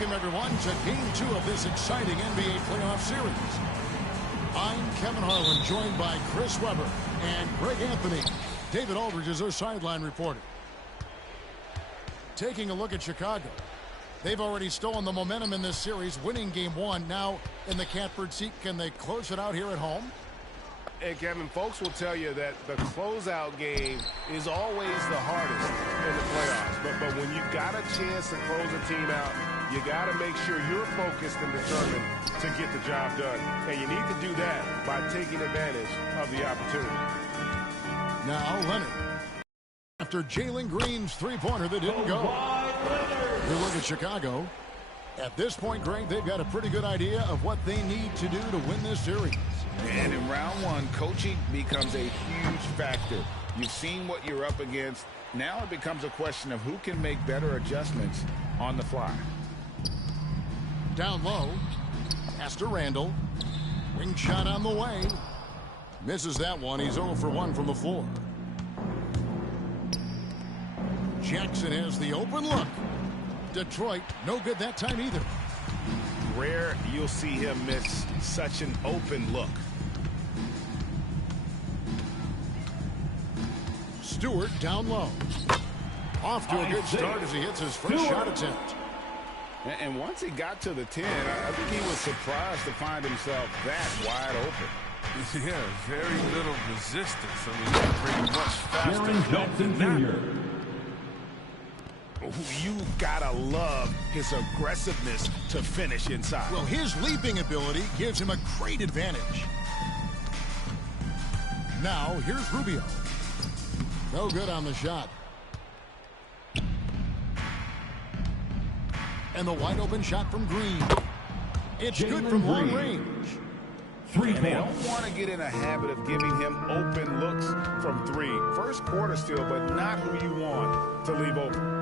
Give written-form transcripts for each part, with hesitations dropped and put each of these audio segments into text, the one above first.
Welcome, everyone, to Game 2 of this exciting NBA playoff series. I'm Kevin Harlan, joined by Chris Webber and Greg Anthony. David Aldridge is our sideline reporter. Taking a look at Chicago. They've already stolen the momentum in this series, winning Game 1. Now in the catbird seat, can they close it out here at home? And Kevin, folks will tell you that the closeout game is always the hardest in the playoffs. But when you've got a chance to close a team out, you got to make sure you're focused and determined to get the job done. And you need to do that by taking advantage of the opportunity. Now Leonard. After Jalen Green's three-pointer that didn't go. We look at Chicago. At this point, Greg, they've got a pretty good idea of what they need to do to win this series. And in round one, coaching becomes a huge factor. You've seen what you're up against. Now it becomes a question of who can make better adjustments on the fly. Down low. Pass to Randall. Wing shot on the way. Misses that one. He's 0 for 1 from the floor. Jackson has the open look. Detroit, no good that time either. Rare you'll see him miss such an open look. Stewart down low. Off to a good start as he hits his first shot attempt. And once he got to the 10, I think he was surprised to find himself that wide open. Yeah, very little resistance. I mean, he's pretty much faster than that. You've got to love his aggressiveness to finish inside. Well, his leaping ability gives him a great advantage. Now, here's Rubio. No good on the shot. And the wide open shot from Green. It's good from long range. And they don't want to get in a habit of giving him open looks from three. First quarter still, but not who you want to leave open.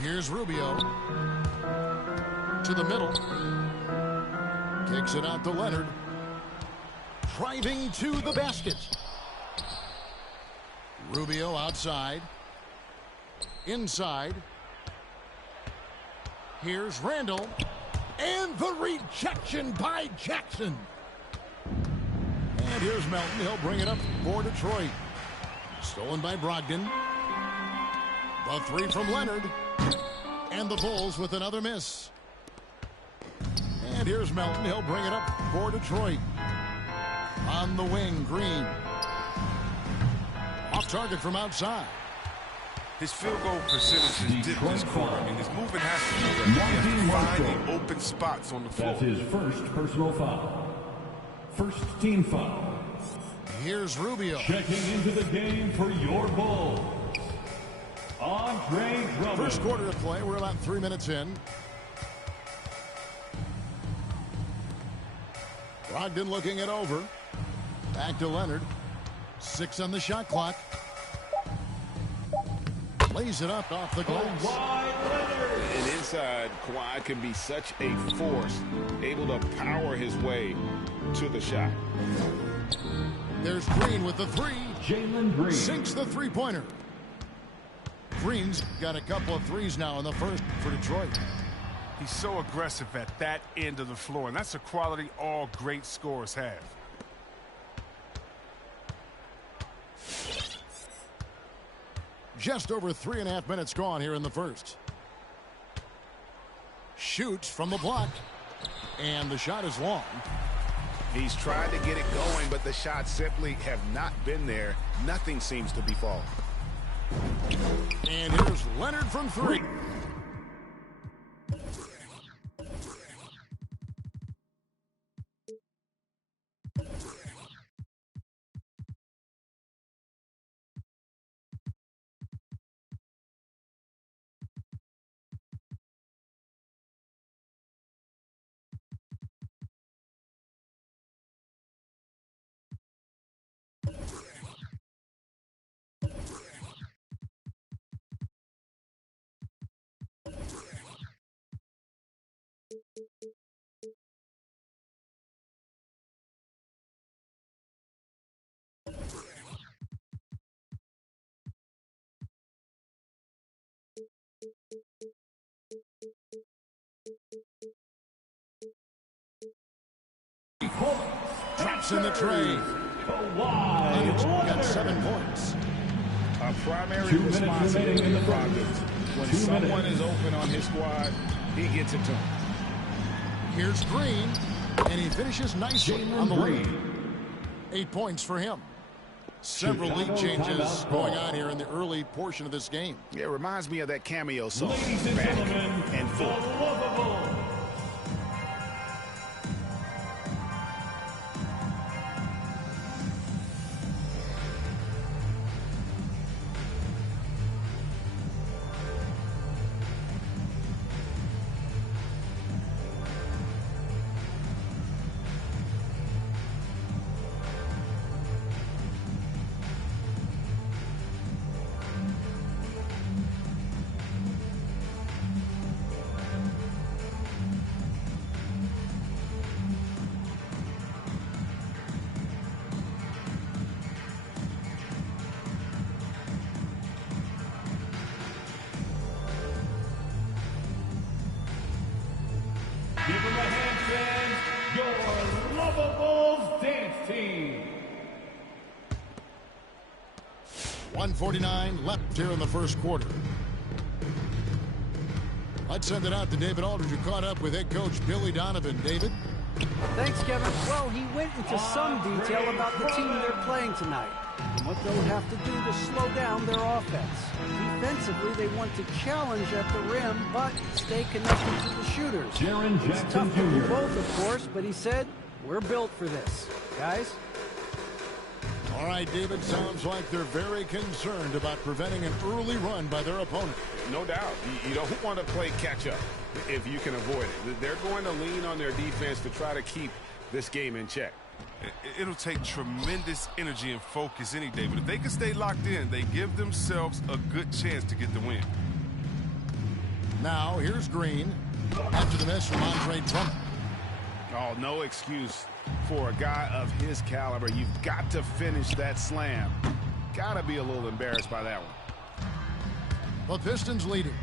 Here's Rubio. To the middle. Kicks it out to Leonard. Driving to the basket. Rubio outside. Inside. Here's Randall. And the rejection by Jackson. And here's Melton. He'll bring it up for Detroit. Stolen by Brogdon. The three from Leonard. And the Bulls with another miss. And here's Melton. He'll bring it up for Detroit. On the wing, Green. Off target from outside. His field goal percentage is dipped this quarter. I mean, his movement has to be better. He has to find the open spots on the floor. That's his first personal foul. First team foul. Here's Rubio. Checking into the game for your Bulls, Andre Drummond. First quarter of play. We're about 3 minutes in. Brogdon looking it over. Back to Leonard. 6 on the shot clock. Lays it up off the glass. And inside, Kawhi can be such a force, able to power his way to the shot. There's Green with the three. Jalen Green sinks the three-pointer. Green's got a couple of threes now in the first for Detroit. He's so aggressive at that end of the floor, and that's a quality all great scorers have. Just over 3.5 minutes gone here in the first. Shoots from the block. And the shot is long. He's tried to get it going, but the shots simply have not been there. Nothing seems to be falling. And here's Leonard from three. It's in the tray. He's got 7 points. A primary responsibility of Brogdon. When someone is open on his squad, he gets it to him. Here's Green, and he finishes nicely on the lead. 8 points for him. Several lead changes going on here in the early portion of this game. Yeah, it reminds me of that cameo song. Ladies and Back gentlemen, and the forth. lovable Give him a hand, fans. Your lovable dance team. 1:49 left here in the first quarter. Let's send it out to David Aldridge, who caught up with head coach Billy Donovan. David? Thanks, Kevin. Well, he went into some detail about the team they're playing tonight and what they'll have to do to slow down their offense. Defensively, they want to challenge at the rim, but stay connected to the shooters. It's tough to do both, of course, but he said, we're built for this. Guys? All right, David, sounds like they're very concerned about preventing an early run by their opponent. No doubt. You don't want to play catch-up if you can avoid it. They're going to lean on their defense to try to keep this game in check. It'll take tremendous energy and focus any day, but if they can stay locked in, they give themselves a good chance to get the win. Now, here's Green after the miss from Andre Drummond. Oh, no excuse for a guy of his caliber. You've got to finish that slam. Got to be a little embarrassed by that one. The Pistons leading.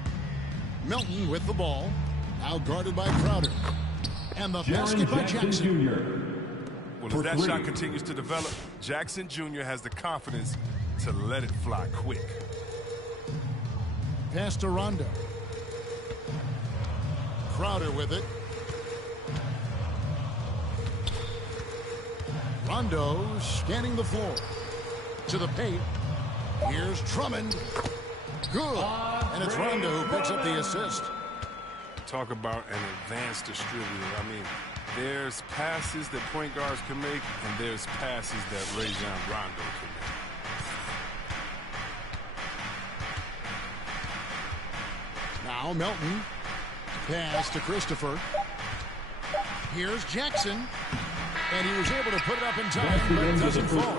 Milton with the ball. Now guarded by Crowder. And the basket by Jackson. Jr. Well, as that shot continues to develop, Jackson Jr. has the confidence to let it fly quick. Pass to Rondo. Crowder with it. Rondo scanning the floor. To the paint. Here's Drummond. Good. And it's Rondo who picks up the assist. Talk about an advanced distributor. I mean, there's passes that point guards can make, and there's passes that Rajon Rondo can make. Now Melton. Pass to Christopher. Here's Jackson. And he was able to put it up in time, but it doesn't fall.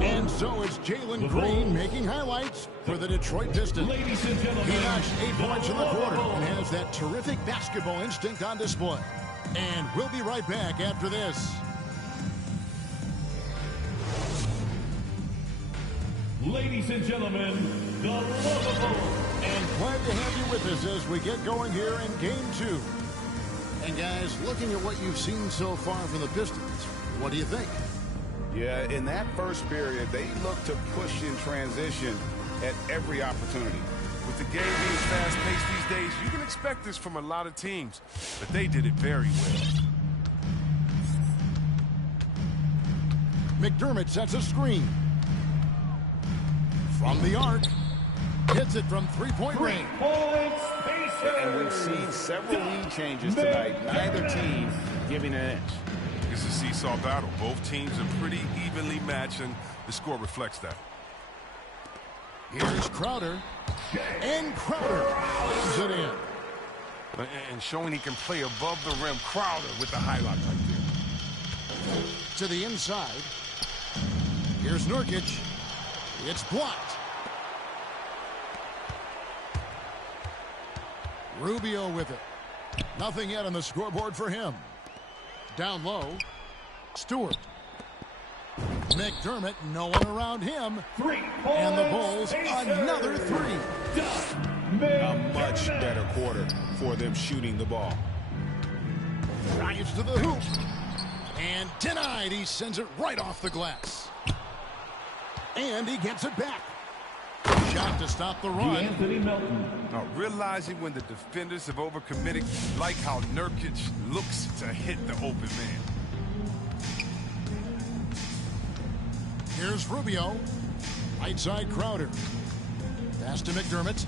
And so it's Jalen Green making highlights for the Detroit Pistons. Ladies and gentlemen, He notched 8 points in the quarter and has that terrific basketball instinct on display. And we'll be right back after this. ladies and gentlemen, the lovable. And glad to have you with us as we get going here in Game 2. And guys, looking at what you've seen so far from the Pistons, what do you think? Yeah, in that first period, they looked to push in transition at every opportunity. With the game being fast-paced these days, you can expect this from a lot of teams, but they did it very well. McDermott sets a screen. From the arc. Hits it from three-point range. And we've seen several lead changes tonight. Neither team giving an inch. It's a seesaw battle. Both teams are pretty evenly matched, and the score reflects that. Here's Crowder. And Crowder lays it in. And showing he can play above the rim. Crowder with the highlight right there. To the inside. Here's Nurkic. It's blocked. Rubio with it. Nothing yet on the scoreboard for him. Down low. Stewart. McDermott, no one around him. And the Bulls, another three. A much better quarter for them shooting the ball. Drives to the hoop. And denied. He sends it right off the glass. And he gets it back. Shot to stop the run. Anthony Melton. Now, realizing when the defenders have overcommitted, like how Nurkic looks to hit the open man. Here's Rubio. Right side Crowder. Pass to McDermott.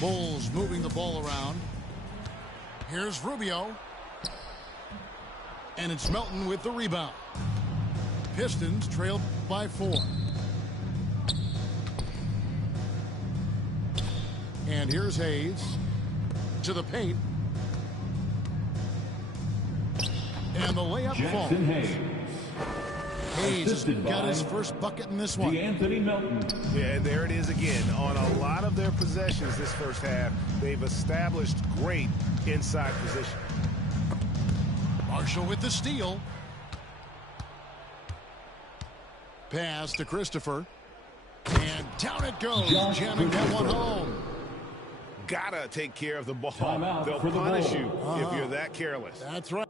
Bulls moving the ball around. Here's Rubio. And it's Melton with the rebound. Pistons trail by 4. And here's Hayes to the paint. And the layup falls. Jackson Hayes. Hayes has Assisted got by his first bucket in this one. Anthony Melton. Yeah, and there it is again. On a lot of their possessions this first half, they've established great inside position. Marshall with the steal. Pass to Christopher. And down it goes. Josh Jamming that one Christopher. home. Gotta take care of the ball. Timeout They'll for the punish Bulls. you if you're that careless. That's right.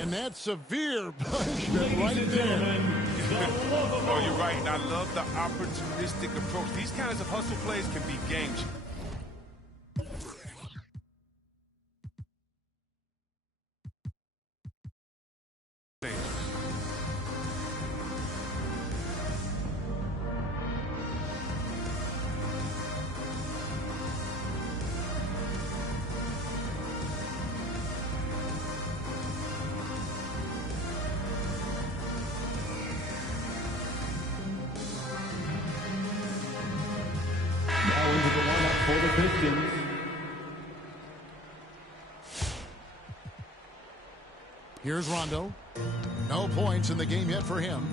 And that's severe punishment right there. Oh, you're right, and I love the opportunistic approach. These kinds of hustle plays can be game changers. Now into the lineup for the Pistons. Here's Rondo. No points in the game yet for him.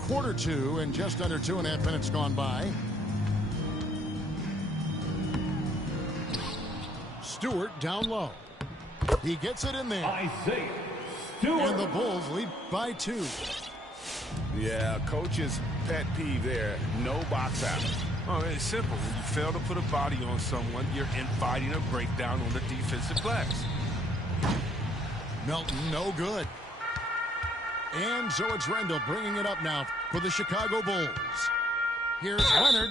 Quarter 2 and just under 2.5 minutes gone by. Stewart down low. He gets it in there. Isaiah Stewart. And the Bulls lead by 2. Yeah, coach's pet peeve there. No box out. Oh, it's simple. When you fail to put a body on someone, you're inviting a breakdown on the defensive glass. Melton, no good. And so it's Randall bringing it up now for the Chicago Bulls. Here's Leonard.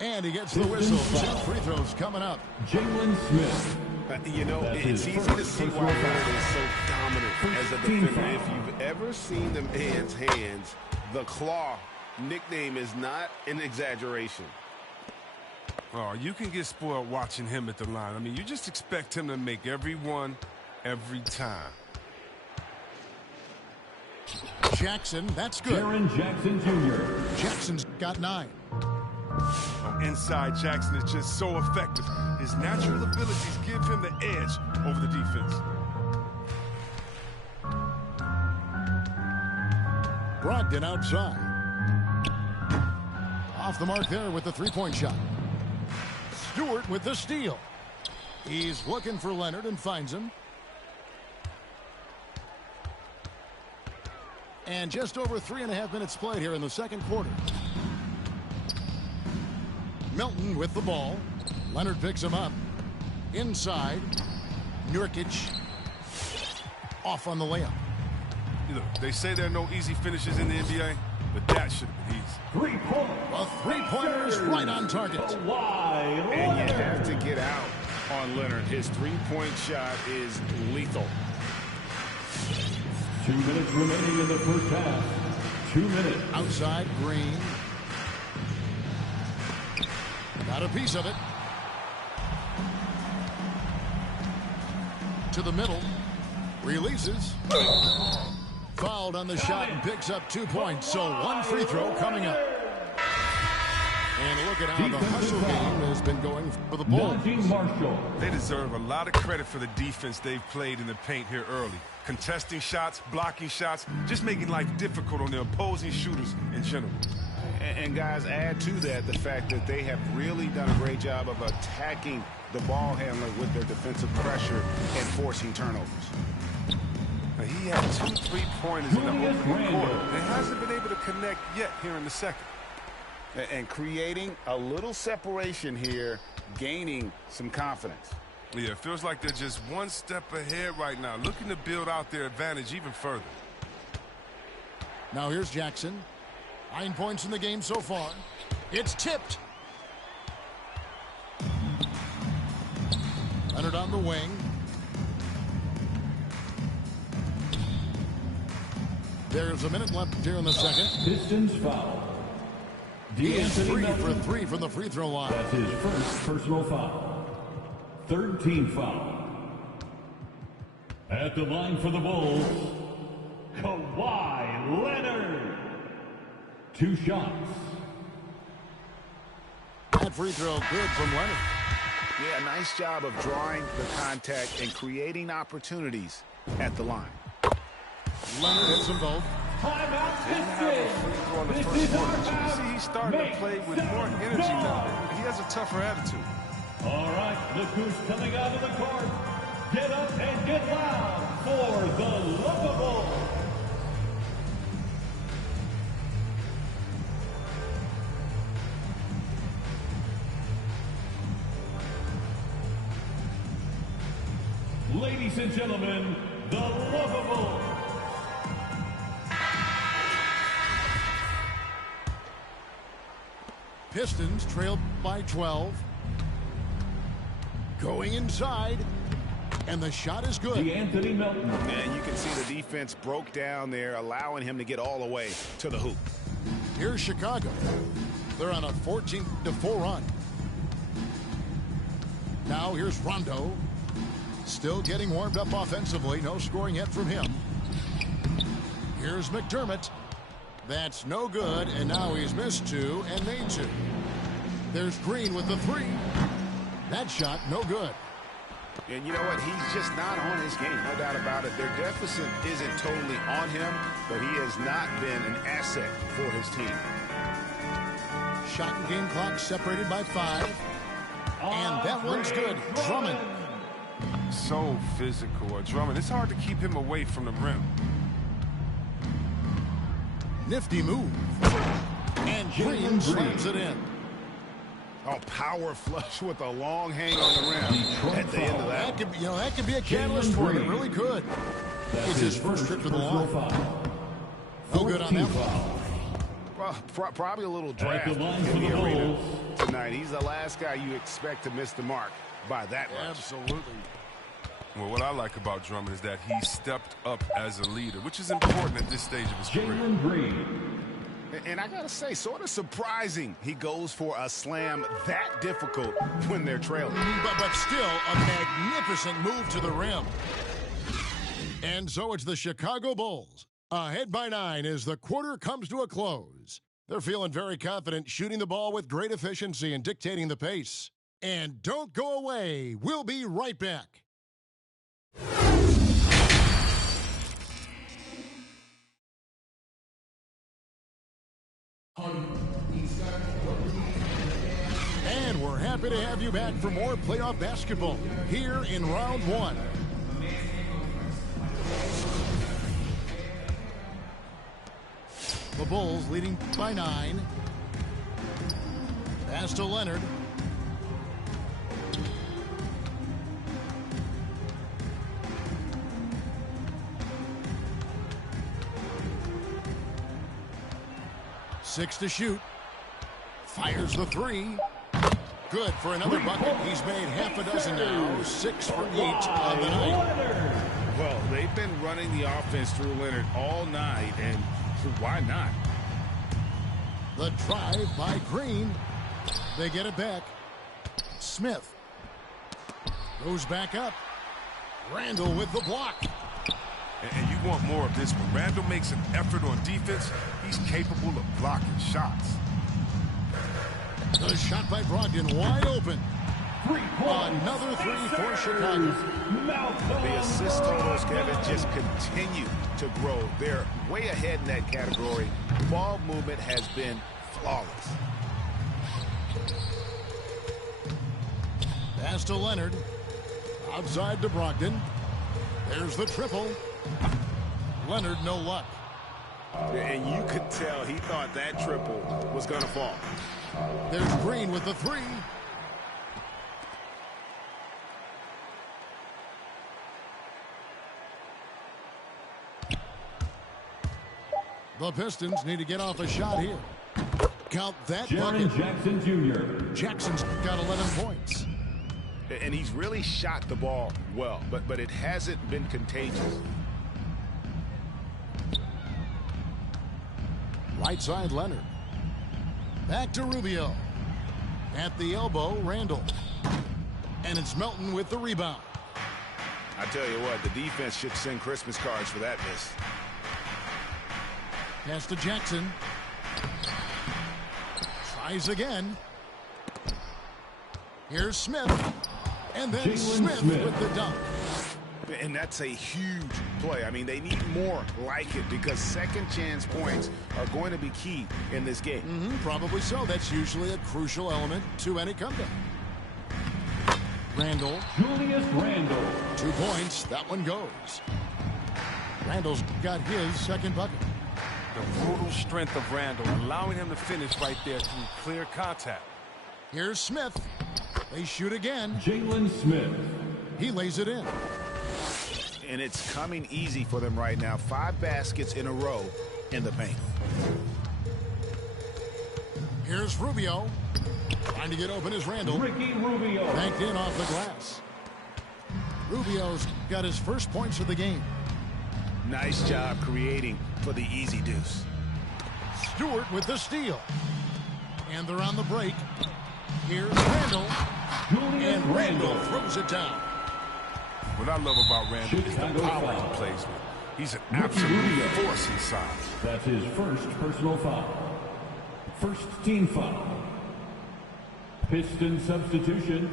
And he gets the whistle. 2 free throws coming up. Jalen Smith. You know, That's it's his easy to first see why personal Leonard foul. is so dominant as a defender. If you've ever seen the man's hands, the claw nickname is not an exaggeration. Oh, you can get spoiled watching him at the line. I mean, you just expect him to make every one, every time. Jackson, that's good. Jaren Jackson Jr. Jackson's got 9. Oh, inside Jackson is just so effective. His natural abilities give him the edge over the defense. Brogdon outside. Off the mark there with the three-point shot. Stewart with the steal. He's looking for Leonard and finds him. And just over 3.5 minutes played here in the second quarter. Melton with the ball. Leonard picks him up. Inside. Nurkic. Off on the layup. You know, they say there are no easy finishes in the NBA, but that should have been easy. 3-point. A three-pointer's right on target. Kawhi And you Leonard. have to get out on Leonard. His three-point shot is lethal. 2 minutes remaining in the first half. 2 minutes. Outside, Green. Got a piece of it. To the middle. Releases. Fouled on the shot and picks up 2 points. So 1 free throw coming up. And look at how the hustle game has been going for the Bulls. Najee Marshall. They deserve a lot of credit for the defense they've played in the paint here early. Contesting shots, blocking shots, just making life difficult on the opposing shooters in general. And guys, add to that the fact that they have really done a great job of attacking the ball handler with their defensive pressure and forcing turnovers. Now, he had 2 3-pointers in the opening quarter and hasn't been able to connect yet here in the second. And creating a little separation here, gaining some confidence. Yeah, it feels like they're just one step ahead right now, looking to build out their advantage even further. Now here's Jackson. 9 points in the game so far. It's tipped. Leonard on the wing. There's a minute left here in the second. Pistons foul. He is 3 for 3 from the free throw line. That's his first personal foul. Third team foul. At the line for the Bulls, Kawhi Leonard. 2 shots. That free throw good from Leonard. Yeah, nice job of drawing the contact and creating opportunities at the line. Leonard hits them both. Didn't have a free throw on the first one, but you can see he's starting to play with more energy now. He has a tougher attitude. All right, look who's coming out of the court. Get up and get loud for the Lovable. Ladies and gentlemen, the Lovable. Pistons trail by 12. Going inside. And the shot is good. Anthony Melton. And you can see the defense broke down there, allowing him to get all the way to the hoop. Here's Chicago. They're on a 14-4 run. Now here's Rondo. Still getting warmed up offensively. No scoring yet from him. Here's McDermott. That's no good, and now he's missed 2 and made 2. There's Green with the 3. That shot, no good. And you know what? He's just not on his game, no doubt about it. Their deficit isn't totally on him, but he has not been an asset for his team. Shot and game clock separated by 5. And that one's good. Drummond. So physical. Drummond, it's hard to keep him away from the rim. Nifty move. And Green slams it in. Oh, power flush with a long hang on the rim at the end of that. That could be a catalyst for him. It really could. It's his first trip to the line. No good on that one. Well, probably a little draft in the arena tonight. He's the last guy you expect to miss the mark by that much. Absolutely. Well, what I like about Drummond is that he stepped up as a leader, which is important at this stage of his career. And I got to say, sort of surprising he goes for a slam that difficult when they're trailing. But still a magnificent move to the rim. And so it's the Chicago Bulls. Ahead by 9 as the quarter comes to a close. They're feeling very confident, shooting the ball with great efficiency and dictating the pace. And don't go away. We'll be right back. And we're happy to have you back for more playoff basketball here in round 1. The Bulls leading by 9. Pass to Leonard. Six to shoot. Fires the 3. Good for another bucket. He's made half a dozen now. 6 for 8 on the night. Well, they've been running the offense through Leonard all night, and why not? The drive by Green. They get it back. Smith goes back up. Randall with the block. And you want more of this. When Randall makes an effort on defense, he's capable of blocking shots. The shot by Brogdon wide open. Another 3 for Chicago. The assist totals, Kevin, just continue to grow. They're way ahead in that category. Ball movement has been flawless. Pass to Leonard. Outside to Brogdon. There's the triple. Leonard, no luck. And you could tell he thought that triple was going to fall. There's Green with the three. The Pistons need to get off a shot here. Count that bucket. Jackson Jr. Jackson's got 11 points. And he's really shot the ball well, but it hasn't been contagious. Right side, Leonard. Back to Rubio. At the elbow, Randall. And it's Melton with the rebound. I tell you what, the defense should send Christmas cards for that miss. Pass to Jackson. Tries again. Here's Smith. And then Smith with the dunk. And that's a huge play. I mean, they need more like it because second chance points are going to be key in this game. Probably so. That's usually a crucial element to any comeback. Randall. Julius Randall. 2 points. That one goes. Randall's got his second bucket. The brutal strength of Randall, allowing him to finish right there through clear contact. Here's Smith. They shoot again. Jalen Smith. He lays it in. And it's coming easy for them right now. 5 baskets in a row in the paint. Here's Rubio. Trying to get open is Randall. Ricky Rubio. Banked in off the glass. Rubio's got his first points of the game. Nice job creating for the easy deuce. Stewart with the steal. And they're on the break. Here's Randall. And Randall throws it down. What I love about Randall is the power he plays with. He's an absolute force inside. That's his first personal foul. First team foul. Piston substitution.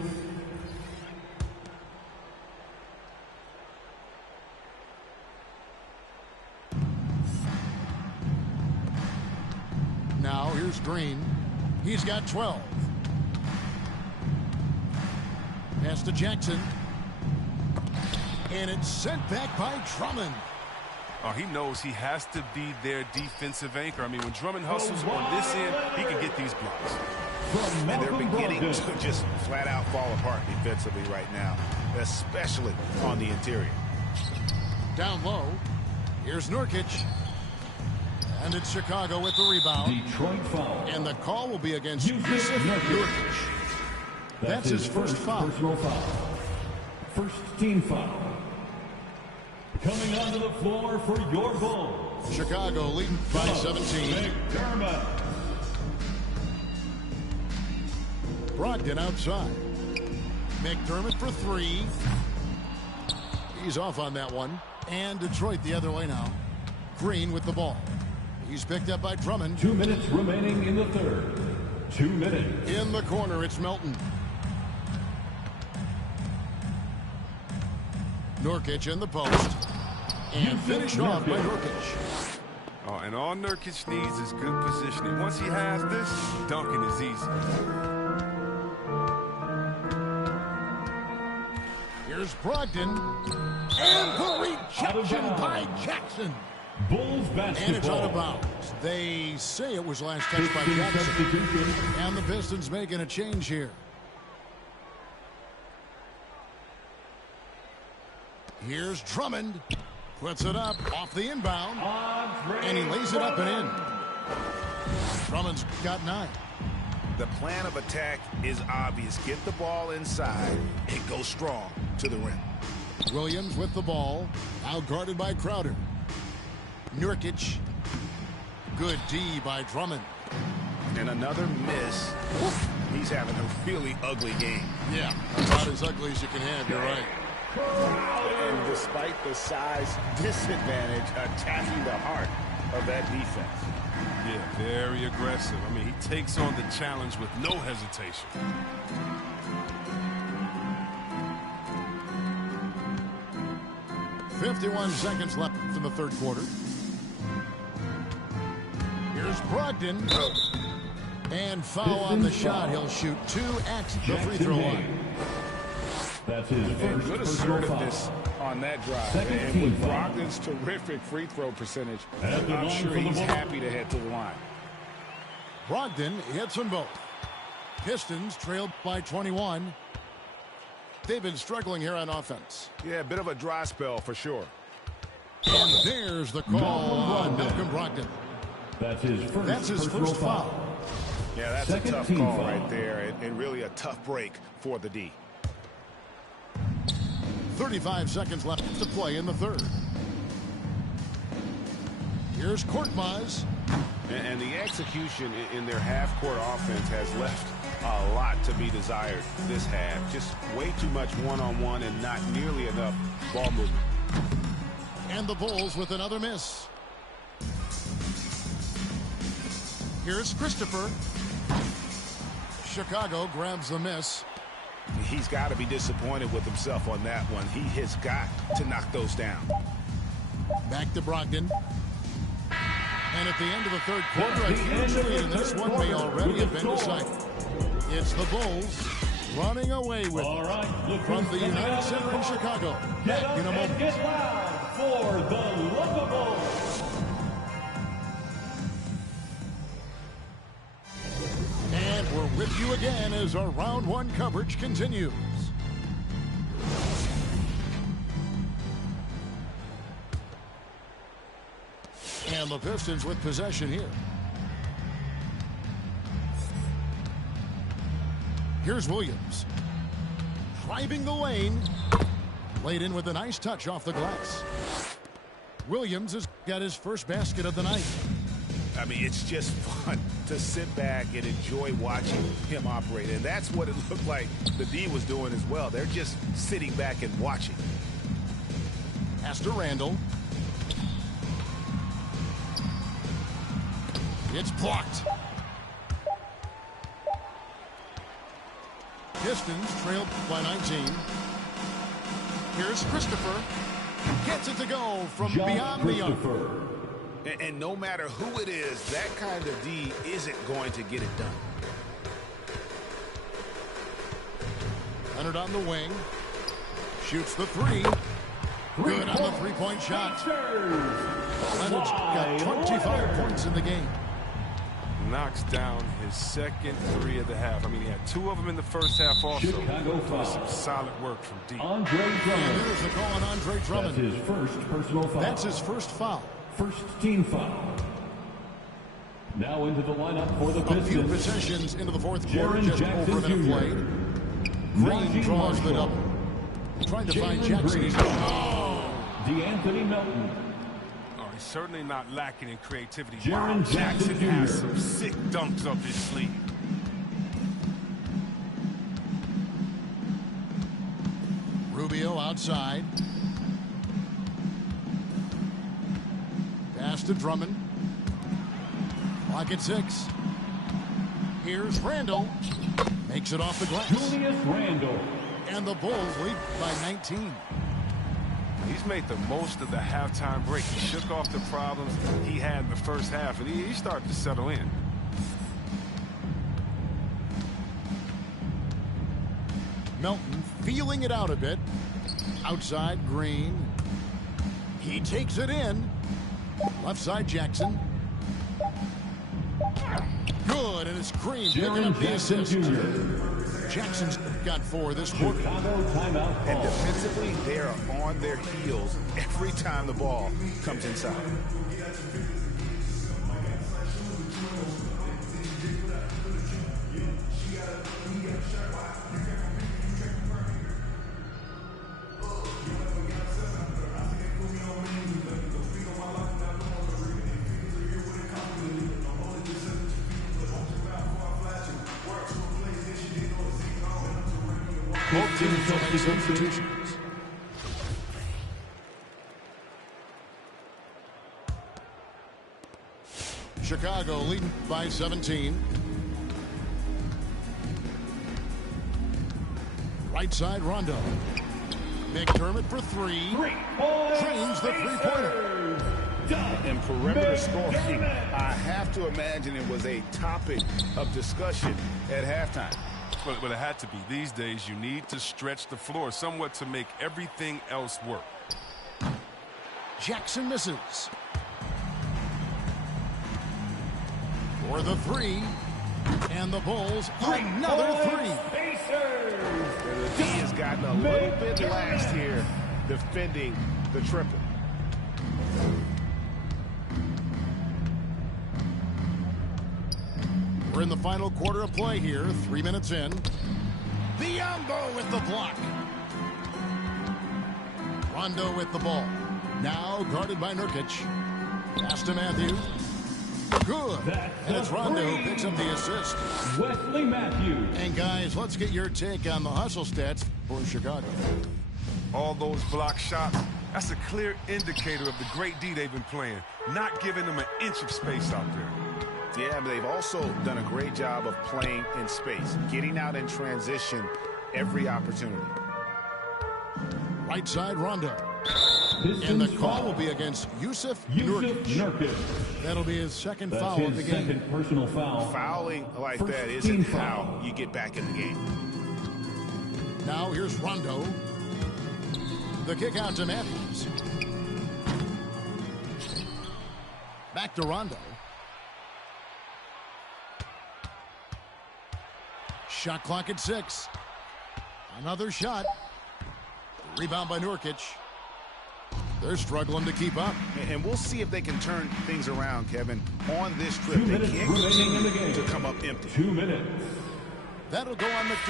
Now here's Green. He's got 12. Pass to Jackson. And it's sent back by Drummond. Oh, he knows he has to be their defensive anchor. I mean, when Drummond hustles on this end, he can get these blocks. And they're beginning to just flat out fall apart defensively right now, especially on the interior. Down low. Here's Nurkic. And it's Chicago with the rebound. Detroit foul. And the call will be against Yusuf Nurkic. That's his first foul. Personal foul. First team foul. Coming onto the floor for your Bulls. Chicago leading by 17. McDermott. Brogdon outside. McDermott for 3. He's off on that one. And Detroit the other way now. Green with the ball. He's picked up by Drummond. 2 minutes remaining in the third. 2 minutes. In the corner, it's Melton. Nurkic in the post. And finished off by Nurkic. Oh, and all Nurkic needs is good positioning. Once he has this, dunking is easy. Here's Brogdon. And the rejection by Jackson. Bulls basketball. And it's out of bounds. They say it was last touched by Jackson. And the Pistons making a change here. Here's Drummond. Puts it up off the inbound. And he lays it up and in. Drummond's got 9. The plan of attack is obvious. Get the ball inside and go strong to the rim. Williams with the ball. Out guarded by Crowder. Nurkic. Good D by Drummond. And another miss. He's having a really ugly game. Yeah, about as ugly as you can have. You're right. And despite the size disadvantage, attacking the heart of that defense. Yeah, very aggressive. I mean, he takes on the challenge with no hesitation. .51 seconds left in the third quarter. Here's Brogdon. And foul on the shot. He'll shoot 2 at the free throw line. That's his first good personal foul. assertiveness on that drive. And with Brogdon's terrific free throw percentage, I'm sure he's happy to head to the line. Brogdon hits them both. Pistons trailed by 21. They've been struggling here on offense. Yeah, a bit of a dry spell for sure. And there's the call on Malcolm Brogdon. That's his first foul. Yeah, that's a tough call right there, and really a tough break for the D. 35 seconds left to play in the third. Here's Korkmaz. And the execution in their half-court offense has left a lot to be desired this half. Just way too much one-on-one and not nearly enough ball movement. And the Bulls with another miss. Here's Christopher. Chicago grabs the miss. He's got to be disappointed with himself on that one. He has got to knock those down. Back to Brogdon. And at the end of the third quarter, a huge lead, and this one may already have been decided. It's the Bulls running away with it from the United Center in Chicago. Back in a moment. Get loud for the Lovables. And we're with you again as our round one coverage continues. And the Pistons with possession here. Here's Williams. Driving the lane. Laid in with a nice touch off the glass. Williams has got his first basket of the night. I mean, it's just fun to sit back and enjoy watching him operate. And that's what it looked like the D was doing as well. They're just sitting back and watching. Pass to Randall. It's blocked. Pistons trailed by 19. Here's Christopher. Gets it to go from beyond the arc. And no matter who it is, that kind of D isn't going to get it done. Leonard on the wing. Shoots the three. Good on the three-point shot. Leonard's got 25 points in the game. Knocks down his second three of the half. I mean, he had two of them in the first half also. Doing some solid work from deep. And there's the call on Andre Drummond. That's his first personal foul. That's his first foul. First team foul. Now into the lineup for the A few Pistons. possessions into the fourth quarter, just Jackson over a minute played. Green draws the double. Trying to find Jackson. DeAnthony Melton. He's certainly not lacking in creativity. Jackson Jackson has Jr. some sick dunks up his sleeve. Rubio outside. Pass to Drummond. Clock at 6. Here's Randall. Makes it off the glass. Julius Randle. And the Bulls lead by 19. He's made the most of the halftime break. He shook off the problems he had in the first half, and he started to settle in. Melton feeling it out a bit. Outside Green. He takes it in. Left side Jackson. Good, and it's Green picking up the assist. Jackson's got 4 this quarter. And defensively, they are on their heels every time the ball comes inside. Both teams will make substitutions. Chicago leading by 17. Right side Rondo. McDermott for 3. Drains the three-pointer. And perimeter scoring, I have to imagine it was a topic of discussion at halftime. But it had to be. These days, you need to stretch the floor somewhat to make everything else work. Jackson misses. For the three. And the Bulls, another three. The D has gotten a little bit lax here defending the triple. We're in the final quarter of play here, 3 minutes in. Biyombo with the block. Rondo with the ball. Now guarded by Nurkic. Pass to Matthews. Good. And it's Rondo who picks up the assist. Wesley Matthews. And guys, let's get your take on the hustle stats for Chicago. All those block shots, that's a clear indicator of the great D they've been playing, not giving them an inch of space out there. Yeah, but they've also done a great job of playing in space, getting out in transition every opportunity. Right side, Rondo. And the call will be against Yusuf Nurkic. That'll be his second foul of the game. Second personal foul. Fouling like that isn't how you get back in the game. Now here's Rondo. The kick out to Matthews. Back to Rondo. Shot clock at 6. Another shot. Rebound by Nurkic. They're struggling to keep up. And we'll see if they can turn things around, Kevin. On this trip, they can't continue to come up empty. 2 minutes. That'll go on McDermott.